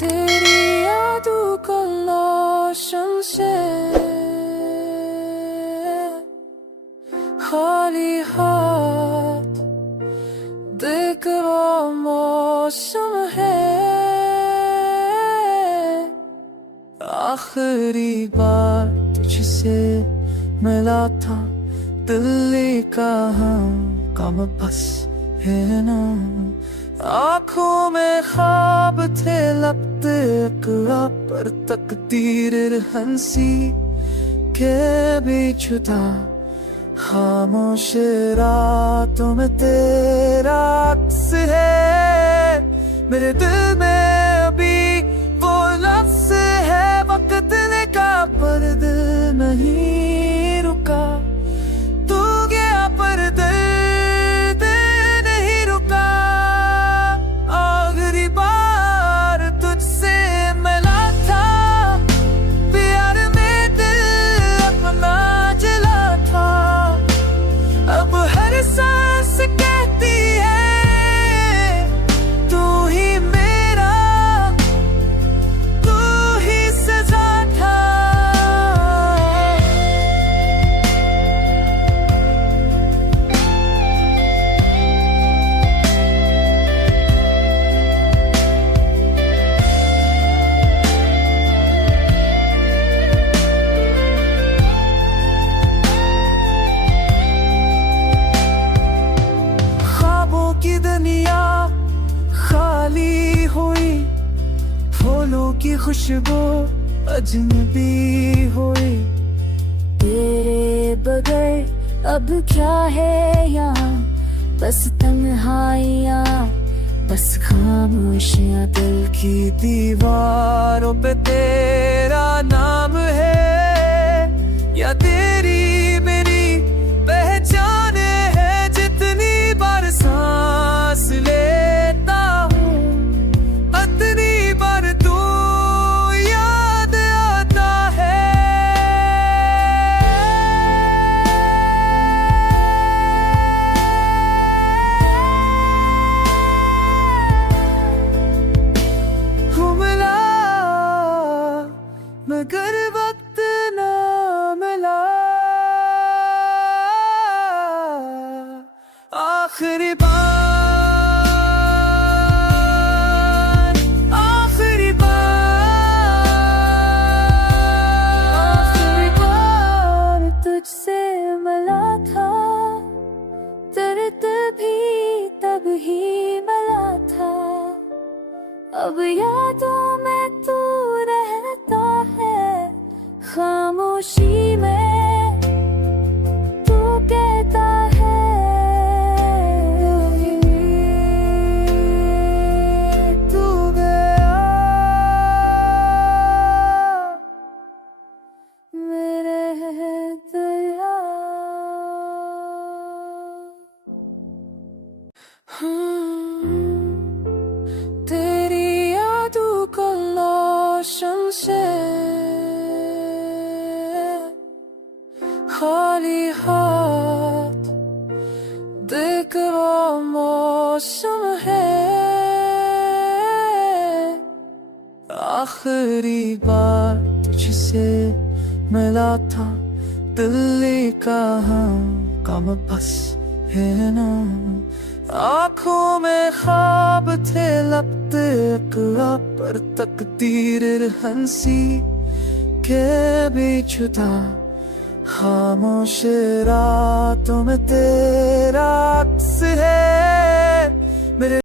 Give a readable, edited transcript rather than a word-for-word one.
तेरी यादों को लोशन से खाली हाथ देख वो मौसम है। आखिरी बार तुझसे मिला था दिल कहाँ कब बस है ना। आँखों में ख्वाब थे लगते पर तकदीर हंसी के भी छुटा। खामोश रातों में तेरा अक्स है। मेरे दिल में अभी वो लफ्ज़ है वक्त का पर दिल नहीं रुका। तू गया पर दर्द नहीं रुका। आखिरी बार तुझसे मिला था प्यार में दिल अपना जला था। अब हर सांस कहती है तू ही मेरा, तू ही सजा था। ख्वाबों की दुनिया खाली हुई, फूलों की खुशबू अजनबी हुई। तेरे बगैर अब क्या है यहाँ, बस तन्हाइयाँ, बस खामोशियाँ। दिल की दीवारों पे तेरा नाम है या तेरी मेरी पहचान है। जितनी बार सांस लेता हूँ उतनी बार तू याद आता है। मिला मगर वक्त ना मिला। आखिरी बार, आखिरी बार तुझसे मिला था दर्द भी तब ही मिला था। अब यादों में तू रहता है खामोशी में। तू कहता है तू गया मेरे दया। तेरी यादों को लोशन से खाली हाथ देख वो मौसम है। आखिरी बार तुझसे मिला था दिल कहाँ कब बस है ना। आँखों में ख्वाब थे लगते पर तकदीर हंसी के भी छुटा। खामोश रातों में तेरा अक्स है।